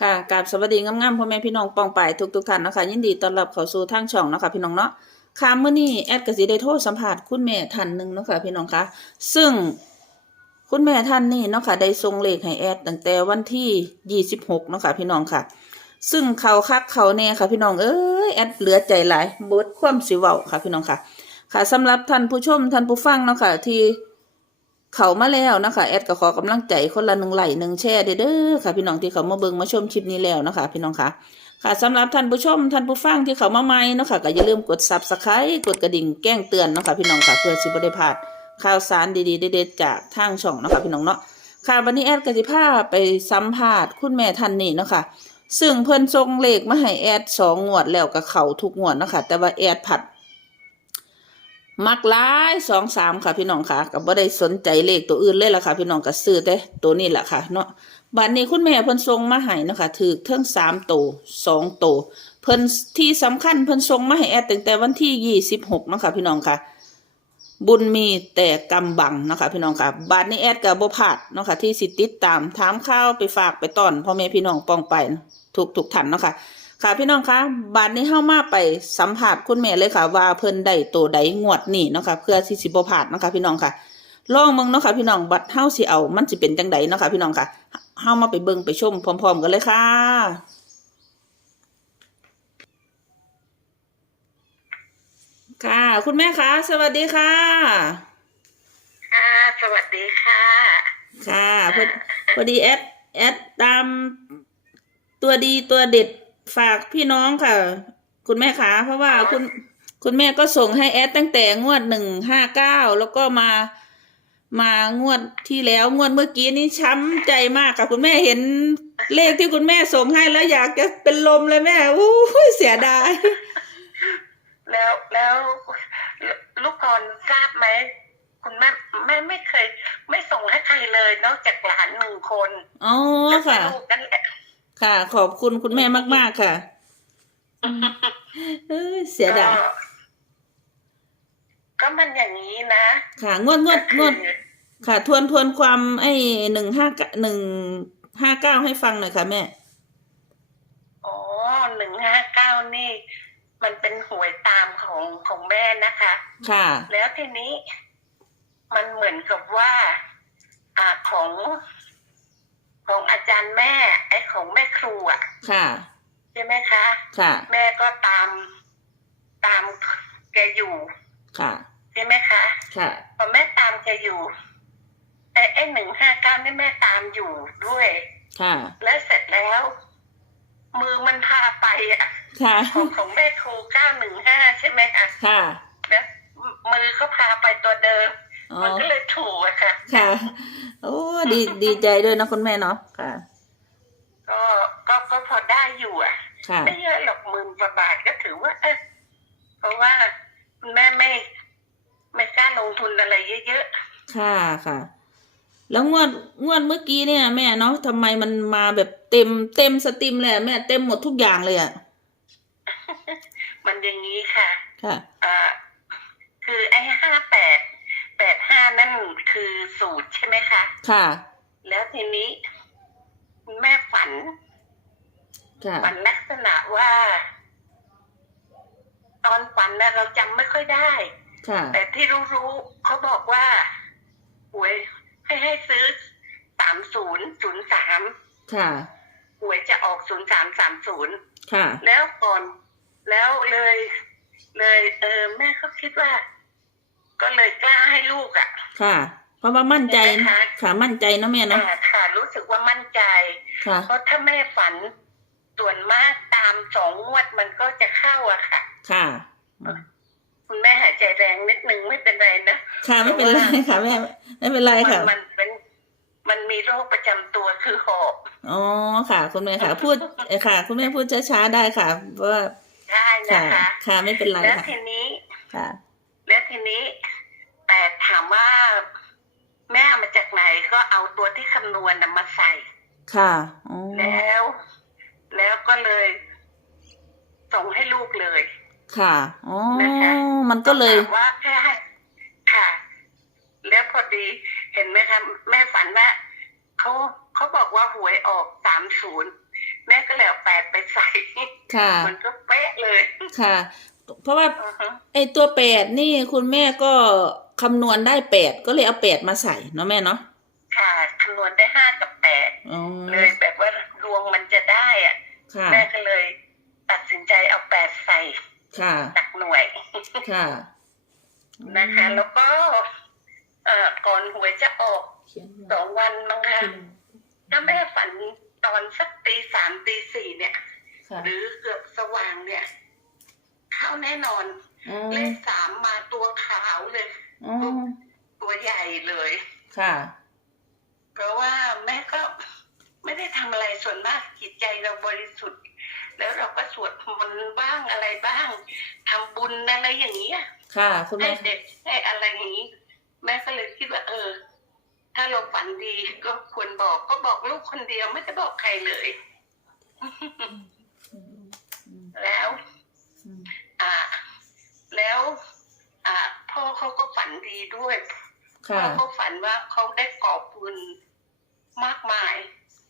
ค่ะกราบสวัสดีงามๆพ่อแม่พี่น้องปองไปายทุกๆท่านนะคะยินดีต้อนรับเข้าสู่ทางช่องนะคะพี่น้องเนาะค่ะเมื่อนี้แอดก็สิได้โทรสัมภาษณ์คุณแม่ท่านหนึ่งเนาะค่ะพี่น้องคะซึ่งคุณแม่ท่านนี้เนาะค่ะได้ส่งเลขให้แอดตั้งแต่วันที่ยี่สิบหกเนาะค่ะพี่น้องค่ะ ซึ่งเขาคักเขาแน่ค่ะพี่น้องเอ้ยแอดเหลือใจหลายบดความสิเว้าค่ะพี่น้องค่ะ ค่ะสำหรับท่านผู้ชมท่านผู้ฟังเนาะค่ะที่ เขามาแล้วนะคะแอดก็ขอกำลังใจคนละหนึ่งไหลหนึ่งแชร์เด้อค่ะ พี่น้องที่เขามาเบิ่งมาชมคลิปนี้แล้วนะคะพี่น้องค่ะค่ะสำหรับท่านผู้ชมท่านผู้ฟังที่เขามาใหม่นะคะก็อย่าลืมกด Subscribe กดกระดิ่งแจ้งเตือนนะคะพี่น้องค่ะเพื่อสิบได้พลาดข่าวสารดีๆเด็ดๆจากทางช่องนะคะพี่น้องเนาะค่ะวันนี้แอดก็สิพาไปสัมภาษณ์คุณแม่ท่านนี้นะคะซึ่งเพิ่นส่งเลขมาให้แอดสองงวดแล้วก็เข้าทุกงวดนะคะแต่ว่าแอดผัด มักหลายสองสามค่ะพี่น้องค่ะก็บ่ได้สนใจเลขตัวอื่นเลยล่ะค่ะ พี่น้องก็ซื้อแต่ตัวนี้แหละค่ะเนาะบัดนี้คุณแม่เพิ่นส่งมาให้นะคะถือเทั้งสามตัวสองตัวเพิ่นที่สำคัญเพิ่นส่งมาให้แอดตั้งแต่วันที่ยี่สิบหกนะคะพี่น้องค่ะ บุญมีแต่กำบังนะคะพี่น้องค่ะบัดนี้แอดก็บ่พลาดเนาะค่ะที่สิติดตามถามข่าวไปฝากไปต้อนพ่อแม่พี่น้องปองไปทุกทุกท่านเนาะค่ะ ค่ะพี่น้องคะบัดนี้เข้ามาไปสัมผัสคุณแม่เลยค่ะ ว่าเพิ่นได้ตัวใดงวดนี่เนาะค่ะเพื่อที่สิบ่พลาดเนาะค่ะพี่น้องค่ะลองเบิ่งเนาะค่ะพี่น้องบัดเฮาสิเอา มันสิเป็นจังไดเนาะค่ะพี่น้องค่ะเฮามาไปเบิ่งไปชมพร้อม ๆ กันเลยค่ะค่ะ คุณแม่คะสวัสดีค่ะ ค่ะ สวัสดีค่ะ ค่ะพอพอดีแอดแอดตามตัวดีตัวเด็ด ฝากพี่น้องค่ะ คุณแม่คะเพราะว่าคุณคุณแม่ก็ส่งให้แอดตั้งแต่งวดหนึ่งห้าเก้าแล้วก็มามางวดที่แล้วงวดเมื่อกี้นี่ช้ำใจมากค่ะคุณแม่เห็นเลขที่คุณแม่ส่งให้แล้วอยากจะเป็นลมเลยแม่อู้ยเสียดายแล้วแล้วลูกพรทราบไหมคุณแม่แม่ไม่เคย ไม่ส่งให้ใครเลย นอกจากหลานหนึ่งคนอ๋อแล้วก็ค่ะลูกนั่นแหละ ค่ะ ขอบคุณคุณแม่มาก ๆ ค่ะเอ้ยเสียดายก็ก็มันอย่างนี้นะ ค่ะงวดงวดงวดก็คือค่ะ ทวนทวนความไอ้หนึ่งห้าหนึ่งห้าเก้าให้ฟังหน่อยค่ะแม่อ๋อหนึ่งห้าเก้านี่ มันเป็นหวยตามของของแม่นะคะ ค่ะ แล้วทีนี้ มันเหมือนกับว่า อ่าของ ของอาจารย์แม่ ไอ้ของแม่ครูอะค่ะใช่ไหมคะค่ะ แม่ก็ตามตามแกอยู่ค่ะใช่ไหมคะค่ะพอแม่ตามแกอยู่ไอ้ไอ้หนึ่งห้าเก้านี่แม่ตามอยู่ด้วย ค่ะ แล้วเสร็จแล้ว มือมันพาไปอะค่ะของของแม่ครูเก้าหนึ่งห้าใช่ไหมคะค่ะแล้วมือเขาพาไปตัวเดิมอ๋อ มันก็เลยถูกอะค่ะค่ะ โอ้ดีดีใจด้วยนะคุณแม่เนาะค่ะ ก็ก็ก็พอได้อยู่อะค่ะไม่เยอะหรอกหมื่นกว่าบาทก็ถือว่าเออเพราะว่าคุณแม่ไม่ ไม่กล้าลงทุนอะไรเยอะค่ะค่ะ แล้วงวดงวดเมื่อกี้เนี่ย แม่เนาะทำไมมันมาแบบเต็มเต็มสตรีมเลยอะแม่เต็มหมดทุกอย่างเลยอะๆมันอย่างนี้ค่ะ ค่ะเอ่อคือไอ้ห้าแปด แปดห้านั่นคือสูตรใช่ไหมคะ ค่ะ แล้วทีนี้คุณแม่ฝันค่ะฝันลักษณะว่า ตอนฝันนะเราจำไม่ค่อยได้ ค่ะ แต่ที่รู้ๆเขาบอกว่าหวยให้ให้ซื้อสามศูนย์ศูนย์สามค่ะหวยจะออกศูนย์สามสามศูนย์ค่ะ แล้วก่อน แล้วเลย เลย เออแม่ก็คิดว่า ก็เลยกล้าให้ลูกอะ่ะ ค่ะ เพราะว่ามั่นใจเห็นไหมคะ ค่ะมั่นใจเนาะแม่เนาะ อ่าค่ะ รู้สึกว่ามั่นใจ ค่ะ เพราะถ้าแม่ฝันส่วนมากตามสองงวดมันก็จะเข้าอะค่ะ ค่ะคุณแม่หายใจแรงนิดนึงไม่เป็นไรนะค่ะไม่เป็นไรค่ะแม่ไม่เป็นไรมัค่ะมันเป็นมันมีโรคประจำตัวคือหอบอ๋อค่ะ คุณแม่ค่ะ พูดเอ่อค่ะ คุณแม่พูดช้าๆได้ค่ะ เพราะว่าได้ค่ะ นะคะ ค่ะไม่เป็นไรแล้วค่ะ ทีนี้ ค่ะ แล้วทีนี้แต่ ถามว่าแม่เอามาจากไหนก็เอาตัวที่คำนวณน่ะมาใส่ ค่ะอ๋อแล้ว แล้วก็เลย ส่งให้ลูกเลย ค่ะอ๋อนะคะมันก็เลยถามว่าแค่ให้ค่ะ แล้วพอดีเห็นไหมคะแม่ฝันว่าเขาเขาบอกว่าหวยออกสามศูนย์ในก็เลยเอาแปดไปใส่ ค่ะ มันก็เป๊ะเลย ค่ะ เพราะว่าอือฮึไอตัวแปดนี่คุณแม่ก็ คำนวณได้แปดก็เลยเอาแปดมาใส่เนาะแม่เนาะค่ะคำนวณได้ห้ากับแปดอ๋อเลยแบบว่าดวงมันจะได้อะค่ะแม่ก็เลย ตัดสินใจเอาแปดใส่ ค่ะหลักหน่วย ค่ะ นะคะ แล้วก็เอ่อก่อนหวยจะออกเขียนสองวันมั้งคะถ้าแม่ฝันตอนสักตีสามตีสี่เนี่ยค่ะหรือเกือบสว่างเนี่ย เข้าแน่นอนอ๋อเลขสามมาตัวขาวเลย อ๋อตัวใหญ่เลย ค่ะ เพราะว่าแม่ก็ไม่ได้ทำอะไรส่วนมากจิตใจเราบริสุทธิ์ แล้วเราก็สวดมนต์บ้างอะไรบ้างทำบุญอะไรอย่างนี้ยค่ะ คุณให้แม่เด็กให้อะไรอย่างนี้ แม่ก็เลยคิดว่า เออ ถ้าเราฝันดีก็ควรบอกก็บอกลูกคนเดียวไม่ได้บอกใครเลย แล้ว อ่า แล้ว อ่า พ่อเขาก็ฝัน ดีด้วยค่ะพ่อเขาฝันว่าเขาได้กอบบุญมากมาย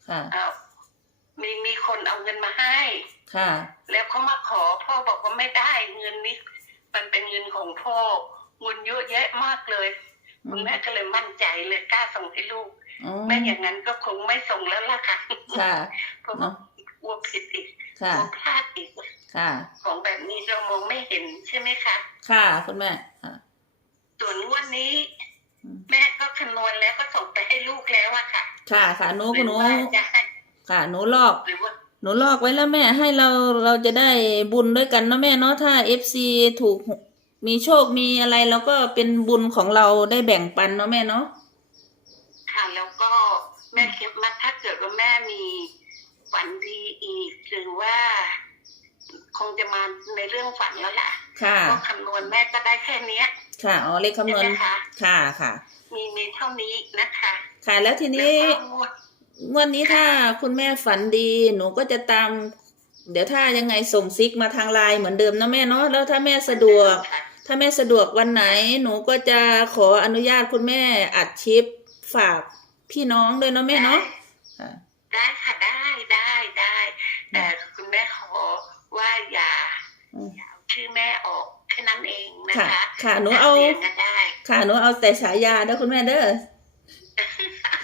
ค่ะอ่ามีมีคนเอาเงินมาให้ ค่ะ แล้วเขามาขอพ่อบอกว่าไม่ได้เงินนี้ มันเป็นเงินของพ่อเงินเยอะแยะมากเลยคุณแม่ก็เลยมั่นใจเลยกล้าส่งให้ลูกอ๋อแม่อย่างนั้นก็คงไม่ส่งแล้วล่ะค่ะค่ะเพราะว่ากลัวผิดอีกกค่ะลัวพลาดอีกค่ะ ของแบบนี้เรามองไม่เห็นใช่ไหมคะ ค่ะคุณแม่ค่ะ ส่วนงวันนี้อืมแม่ก็คำนวณแล้วก็ส่งไปให้ลูกแล้วอะค่ะ ค่ะค่ะหนูหรือหนูว่าจะให้ค่ะหนูลอก หรือว่าหนูลอกไว้แล้วแม่ให้เราเราจะได้บุญด้วยกันเนาะแม่เนาะถ้าเอฟซีถูกมีโชคมีอะไรเราก็เป็นบุญของเราได้แบ่งปันเนาะแม่เนาะค่ะแล้วก็แม่คิดว่าถ้าเกิดว่าแม่มีฝันดีอีกหรือว่า คงจะมาในเรื่องฝันแล้วล่ะค่ะ ก็คำนวณแม่ก็ได้แค่เนี้ย ค่ะอ๋อเลขคำนวณใช่ไหมคะค่ะค่ะ มีมีเท่านี้นะคะค่ะแล้วทีแล้วนี้ก็งวด งวันนี้ถ้าคุณแม่ฝันดีหนูก็จะตาม เดี๋ยวถ้ายังไงส่งซิกมาทางไลน์เหมือนเดิมนะแม่เนาะแล้วถ้าแม่สะดวกค่ะถ้าแม่สะดวกวันไหน หนูก็จะขออนุญาตคุณแม่อัดคลิปฝากพี่น้องด้วยเนาะแม่เนาะค่ะ ได้ค่ะได้ได้ได้ แต่คุณแม่ขอว่าอย่าอืม อย่าเอาชื่อแม่ออก แค่นั้นเองนะค่ะคะค่ะหนูเอาสียงก็ได้ค่ะหนูเอาแต่ฉายาเด้อคุณแม่เด้อ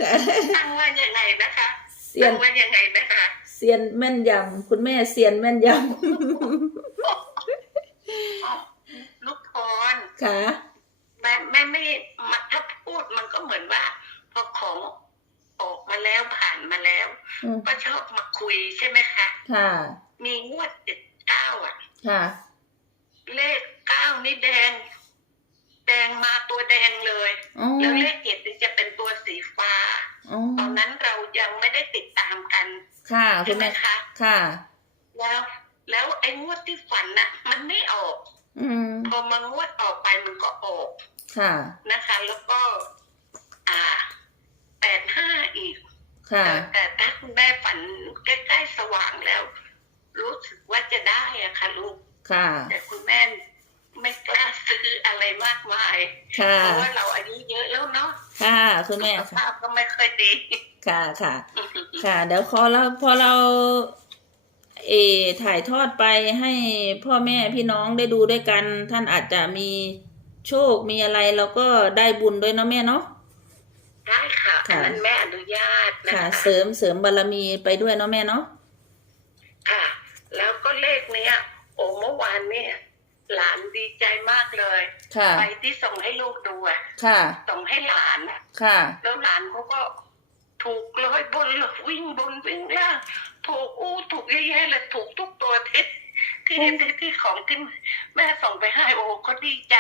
ค่ะตั้งว่ายังไงนะคะเซียตั้นงว่ายังไงนะคะเซียนแม่นยำคุณแม่เซียนแม่นยอ๋อลูกพรำค่ะแม่แม่ไม่มาถ้าพูดมันก็เหมือนว่า พอของออกมาแล้วผ่านมาแล้วอืมก็ชอบมาคุยใช่ไหมคะ ค่ะ มีงวดเจ็ดเก้าอะ ค่ะ เลขเก้านี่แดง แดงมาตัวแดงเลยอ๋อแล้วเลขเจ็ดนี่จะเป็นตัวสีฟ้าอ๋อตอนนั้นเรายังไม่ได้ติดตามกัน ค่ะคุใช่ณไหมแม่คะค่ะ แล้ว แล้วไอ้งวดที่ฝันน่ะ มันไม่ออกอืมพอมางวดออกไปมันก็ออก ค่ะ นะคะ แล้วก็ อ่าแปดห้าอีกค่ะแต่แต่ถ้าคุณแม่ฝันใกล้ๆสว่างแล้ว รู้สึกว่าจะได้อะค่ะลูก ค่ะ แต่คุณแม่ไม่กล้าซื้ออะไรมากมาย ค่ะ เพราะว่าเราอายุเยอะแล้วเนาะ ค่ะ คุณแม่สุขค่ะ ภาพก็ไม่ค่อยดี ค่ะค่ะ ค่ะ เดี๋ยวพอเราพอเรา เออถ่ายทอดไปให้พ่อแม่พี่น้องได้ดูด้วยกัน ท่านอาจจะมีโชคมีอะไรเราก็ได้บุญด้วยเนาะแม่เนาะ ได้ค่ะค่ะ อันนั้นแม่อนุญาตนะค่ะ คะเสริมเสริมบารมีไปด้วยเนาะแม่เนาะ ค่ะ แล้วก็เลขเนี้ย โอ้เมื่อวานเนี่ยหลานดีใจมากเลยค่ะไปที่ส่งให้ลูกดูอะค่ะ ส่งให้หลานอะค่ะ แล้วหลานเขาก็ถูกร้อยบนหลวิ่งบนวิ่งล่างถูกอู้ถูกเยอะแยะเลยถูกทุกตัวทิศที่ที่ที่ของที่แม่ส่งไปให้โอ้เขาดีใจ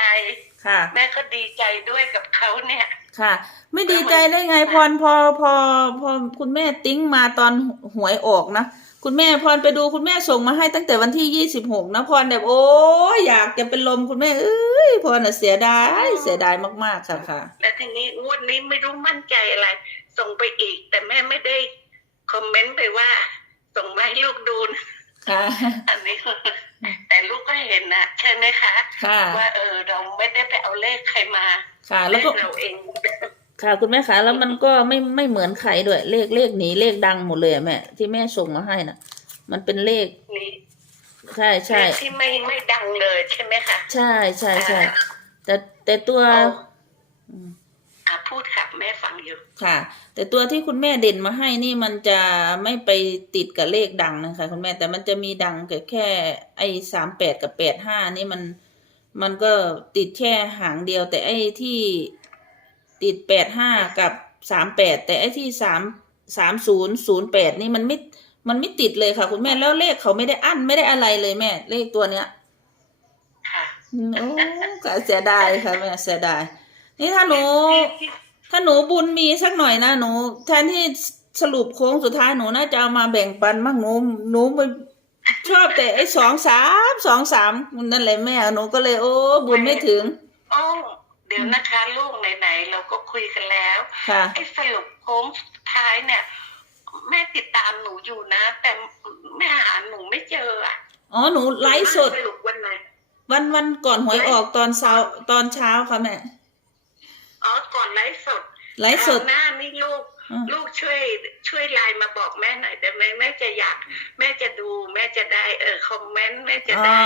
ค่ะ แม่ก็ดีใจด้วยกับเขาเนี่ย ค่ะ ไม่ดีใจได้ไงพรพอพอพอคุณแม่ติ้งมาตอนหวยออกนะ คุณแม่พรไปดูคุณแม่ส่งมาให้ตั้งแต่วันที่ยี่สิบหกนะพรแบบโอ้ยอยากจะเป็นลมคุณแม่เอ้ยพรน่ะเสียดายเสียดายมากๆค่ะค่ะ แล้วทีนี้งวดนี้ไม่รู้มั่นใจอะไร ส่งไปอีก แต่แม่ไม่ได้คอมเมนต์ไปว่า ส่งมาให้ลูกดูนะค่ะ อันนี้แต่ลูกก็เห็นนะใช่ไหมคะค่ะ ว่าเออเราไม่ได้ไปเอาเลขใครมาค่ะ เลแล้วขก็ เราเอง ค่ะ คุณแม่คะแล้วมันก็ไม่ไม่เหมือนใครด้วย เลขเลขหนีเลขดังหมดเลยอะแม่ ที่แม่ส่งมาให้น่ะ มันเป็นเลข นี่ใช่ใช่เลขที่ไม่ไม่ดังเลยใช่ไหมคะ ใช่ใช่ใช่แต่แต่ตัวเอาอืมอะพูดค่ะแม่ฟังอยู่ ค่ะ แต่ตัวที่คุณแม่เด่นมาให้นี่มันจะไม่ไปติดกับเลขดังนะคะ คุณแม่แต่มันจะมีดังแค่แค่ ไอ้สามแปดกับแปดห้านี่มัน มันก็ติดแค่หางเดียว แต่ไอ้ที่ ติดแปดห้ากับสามแปดแต่ไอ้ที่สามสามศูนย์ศูนย์แปดนี่มันไม่มันไม่ติดเลยค่ะ คุณแม่แล้วเลขเขาไม่ได้อั้นไม่ได้อะไรเลยแม่ เลขตัวเนี้ยค่ะอืมโอ้ก็เสียดายค่ะแม่เสียดาย นี่ถ้าหนูที่ที่ถ้าหนูบุญมีสักหน่อยนะหนูแทนที่สรุปโค้งสุดท้ายหนูน่าจะเอามาแบ่งปันมั่งหนูหนูไปชอบแต่ไอ้สองสามสองสามนั่นแหละแม่หนูก็เลยโอ้บุญไม่ถึงอ้อ เดี๋ยวนะคะลูกไหนๆเราก็คุยกันแล้วค่ะไอ้สรุปโค้งสุดท้ายเนี่ย แม่ติดตามหนูอยู่นะ แต่แม่หาหนูไม่เจออะอ๋อหนูไลฟ์สดสรุปวันไหนวันวันก่อนหวยออกตอนเช้าตอนเช้าค่ะแม่อ๋อก่อนไลฟ์สดไลฟ์สดคราวหน้านี่ลูกอืมลูกช่วยช่วยไลน์มาบอกแม่หน่อยได้ไหมแม่จะอยาก แม่จะดู แม่จะได้เออคอมเมนต์แม่จะอ๋อได้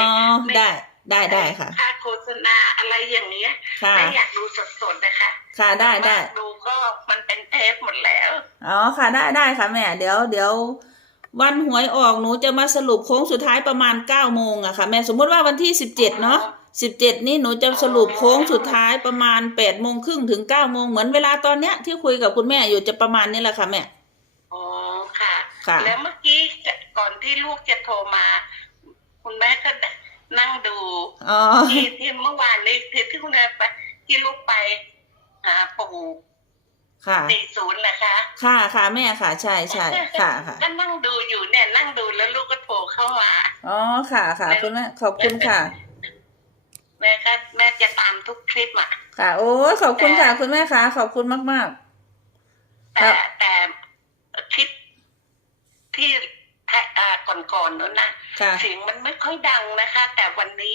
ได้ ได้ได้ค่ะ ค่าโฆษณาอะไรอย่างเงี้ยค่ะแม่อยากดูสดๆนะคะค่ะได้ได้ดูก็มันเป็นเทปหมดแล้วอ๋อค่ะได้ได้ค่ะแม่ เดี๋ยวเดี๋ยววันหวยออกหนูจะมาสรุปโค้งสุดท้ายประมาณเก้าโมงอะค่ะแม่สมมติว่าวันที่สิบเจ็ดเนาะสิบเจ็ดนี่หนูจะสรุปโค้งสุดท้ายประมาณแปดโมงครึ่งถึงเก้าโมงเหมือนเวลาตอนเนี้ยที่คุยกับคุณแม่อยู่จะประมาณนี้แหละค่ะแม่ อ๋อค่ะ ค่ะ แล้วเมื่อกี้จะก่อนที่ลูกจะโทรมา คุณแม่ก็ นั่งดูอ๋อที่ที่เมื่อวานนี้ที่ที่คุณแม่ไปที่ลูกไปหาปู่ค่ะ สี่ศูนย์นะคะ ค่ะค่ะแม่ค่ะ ใช่ใช่ค่ะค่ะก็นั่งดูอยู่เนี่ยนั่งดูแล้วลูกก็โทรเข้ามา อ๋อค่ะค่ะคุณแม่ขอบคุณค่ะ แม่ก็แม่จะตามทุกคลิปอะ ค่ะ โอ้ยขอบคุณค่ะ คุณแม่ค่ะ ขอบคุณมากครัแต่บแต่คลิปที่แทะอ่า ก่อนๆนั้นนะๆค่ะเสียงมันไม่ค่อยดังนะคะ แต่วันนี้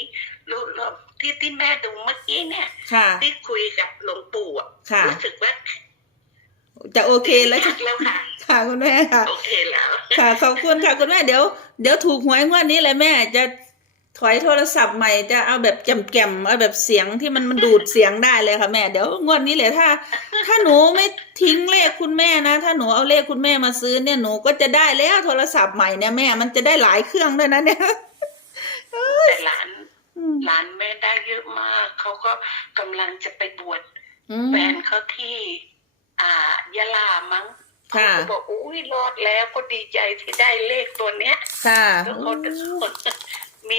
รู้รู้ที่ที่แม่ดูเมื่อกี้เนี่ยค่ะที่คุยกับหลวงปู่อะค่ะรู้สึกว่าจะโอเคแล้วชัดแล้วค่ะค่ะคุณแม่ค่ะโอเคแล้ว ค่ะขอบคุณค่ะคุณแม่เดี๋ยวเดี๋ยวถูกหวยงวดนี้เลยแม่จะ ถอยโทรศัพท์ใหม่จะเอาแบบแจ่มๆเอาแบบเสียงที่มันมันดูดเสียงได้เลยค่ะแม่เดี๋ยวงวดนี้เลยถ้า ถ้าหนูไม่ทิ้งเลขคุณแม่นะ ถ้าหนูเอาเลขคุณแม่มาซื้อเนี่ยหนูก็จะได้แล้วโทรศัพท์ใหม่เนี่ยแม่มันจะได้หลายเครื่องด้วยนะเนี่ยแต่หลานอืมหลานแม่ได้เยอะมากเขาก็กำลังจะไปบวชอืมแฟนเขาที่ อ่ายะลามั้งค่ะเขาก็บอกอุ้ยรอดแล้วก็ดีใจที่ได้เลขตัวเนี้ยค่ะแล้วเขา มี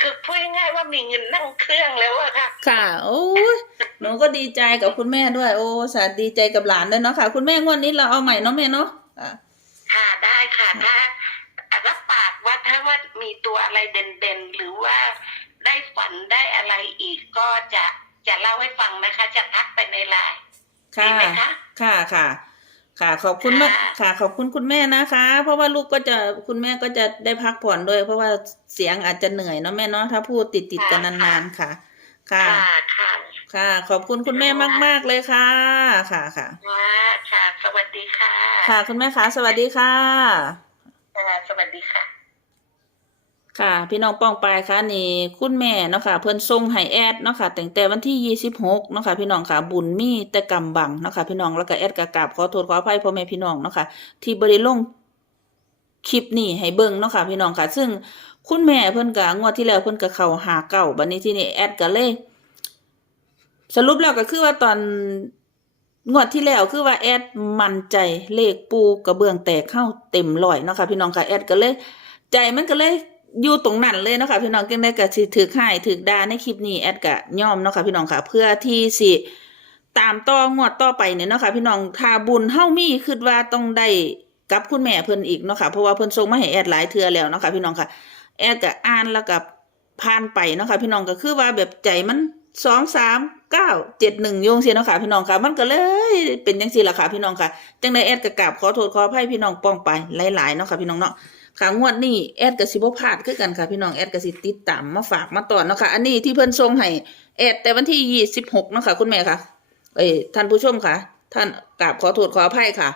คือพูดง่ายๆว่ามีเงินนั่งเครื่องแล้วอะค่ะ ค่ะ โอ้ยหนูก็ดีใจกับคุณแม่ด้วย โอ้สาดีใจกับหลานด้วยเนาะค่ะ คุณแม่งวดนี้เราเอาใหม่เนาะแม่เนาะอะค่ะได้ค่ะถ้ารับปากว่าถ้าว่ามีตัวอะไรเด่นๆ หรือว่าได้ฝันได้อะไรอีกก็จะจะเล่าให้ฟังนะคะ จะทักไปในไลน์ดีค่ะไหมคะค่ะ ค่ะค่ะ ขอบคุณมากค่ะค่ะ ขอบคุณคุณแม่นะคะ เพราะว่าลูกก็จะคุณแม่ก็จะได้พักผ่อนด้วย เพราะว่าเสียงอาจจะเหนื่อยเนาะแม่เนาะถ้าพูดติดติดๆกันนานๆค่ะค่ะ ค่ะ ค่ะ ค่ะ ขอบคุณคุณแม่มาก ๆเลยค่ะ ค่ะค่ะค่ะค่ะสวัสดีค่ะ ค่ะ คุณแม่คะสวัสดีค่ะค่ะสวัสดีค่ะ ค่ะ พี่น้องป้องปลายค่ะนี่คุณแม่เนาะค่ะ เพิ่นส่งให้แอดเนาะค่ะแตั้งแต่วันที่ยี่สิบหกเนาะค่ะพี่น้องค่ะบุญมีแต่กำบังเนาะค่ะพี่น้องแล้วก็แอดกะกาบขอโทษขออภัยพ่อแม่พี่น้องเนาะค่ะที่บ่ได้ลงคลิปนี้ให้เบิ่งเนาะค่ะพี่น้องค่ะ ซึ่งคุณแม่เพิ่นก็งวดที่แล้วเพิ่นก็เข้าหาเก่าบัดนี้ที่นี่แอดก็เลยสรุปแล้วก็คือว่าตอนงวดที่แล้วคือว่าแอดมั่นใจเลขปูกระเบื้องแตกเข้าเต็มร้อยเนาะค่ะพี่น้องค่ะแอดก็เลย ใจมันก็เลย อยู่ตรงนั้นเลยเนาะค่ะพี่น้องก็ได้ก็สิถือข่ายถือดาในคลิปนี้แอดก็ย่อมเนาะค่ะพี่น้องค่ะ เพื่อที่สิตามต่องวดต่อไปเนี่ยเนาะค่ะพี่น้องถ้าบุญเฮามีคิดว่าต้องได้กับคุณแม่เพิ่นอีกเนาะค่ะเพราะว่าเพิ่นส่งมาให้แอดหลายเทื่อแล้วเนาะค่ะพี่น้องค่ะ แอดก็อ่านแล้วก็ผ่านไปเนาะค่ะพี่น้องก็คือว่าแบบใจมันสองสามเก้าเจ็ดหนึ่งโยงเสียเนาะค่ะพี่น้องค่ะ มันก็เลยเป็นจังซี่ละค่ะพี่น้องค่ะจังไดแอดก็กราบขอโทษขออภัยพี่น้องป้องไปหลายๆเนาะค่ะพี่น้องเนาะ ค่ะงวดนี้แอดกับสิบพลาดคือกันค่ะพี่น้องแอดกับสิติดตามมาฝากมาต่อนเนาะค่ะอันนี้ที่เพิ่นส่งให้แอดแต่วันที่ยี่สิบหกเนาะค่ะคุณแม่ค่ะเอ้ท่านผู้ชมค่ะ ท่านกราบขอโทษขออภัยค่ะ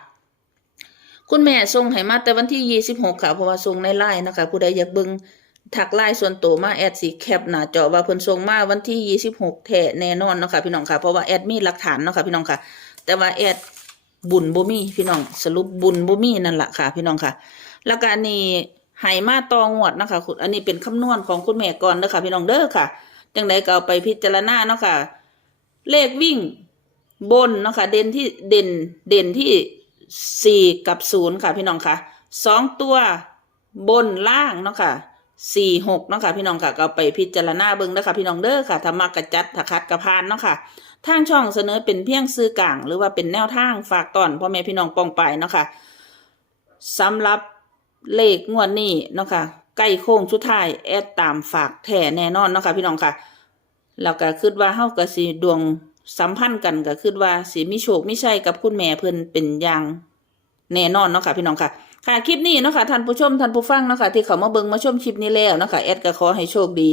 คุณแม่ส่งให้มาแต่วันที่26ค่ะเพราะว่าส่งในไลน์นะคะผู้ใดอยากเบิ่งทักไลน์ส่วนตัวมาแอดสิแคปหน้าจอว่าเพิ่นส่งมาวันที่26แท้แน่นอนเนาะค่ะพี่น้องค่ะเพราะว่าแอดมีหลักฐานเนาะค่ะพี่น้องค่ะ แต่ว่าแอดบุญบ่มีพี่น้องสรุปบุญบ่มีนั่นล่ะค่ะ พี่น้องค่ะ แล้วก็อันนี้ให้มาตองวดนะคะคุณอันนี้เป็นคำนวณของคุณแม่ก่อนเด้อค่ะพี่น้องเด้อค่ะจังไดก็เอาไปพิจารณาเนาะค่ะ เลขวิ่งบนเนาะค่ะเด่นที่เด่นเด่นที่สี่กับศูนย์ค่ะ พี่น้องค่ะสองตัวบนล่างเนาะค่ะสี่หกเนาะค่ะพี่น้องค่ะก็เอาไปพิจารณาเบิ่งเด้อค่ะพี่น้องเด้อค่ะถ้ามกกระจัดถ้าคัดกระพานเนาะค่ะทางช่องเสนอเป็นเพียงซื้อกลาง หรือว่าเป็นแนวทางฝากตอนพ่อแม่พี่น้องปองไปเนาะค่ะสำหรับ เลขงวดนี้เนาะค่ะใกล้โค้งสุดท้ายแอดตามฝากแท้แน่นอนเนาะค่ะพี่น้องค่ะแล้วก็คิดว่าเฮาก็สิดวงสัมพันธ์กันก็คิดว่าสิมีโชคมีชัยกับคุณแม่เพิ่นเป็นอย่างแน่นอนเนาะค่ะพี่น้องค่ะ ค่ะคลิปนี้เนาะค่ะท่านผู้ชมท่านผู้ฟังเนาะค่ะที่เขามาเบิ่งมาชมคลิปนี้แล้วเนาะค่ะแอดก็ขอให้โชคดี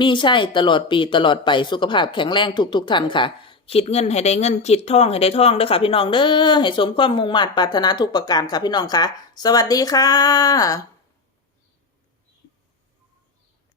มีชัยตลอดปีตลอดไปสุขภาพแข็งแรงทุกๆท่านค่ะ คิดเงินให้ได้เงินคิดทองให้ได้ทองเด้อค่ะ พี่น้องเด้อให้สมความมุ่งมั่นปรารถนาทุกประการค่ะพี่น้องค่ะ สวัสดีค่ะ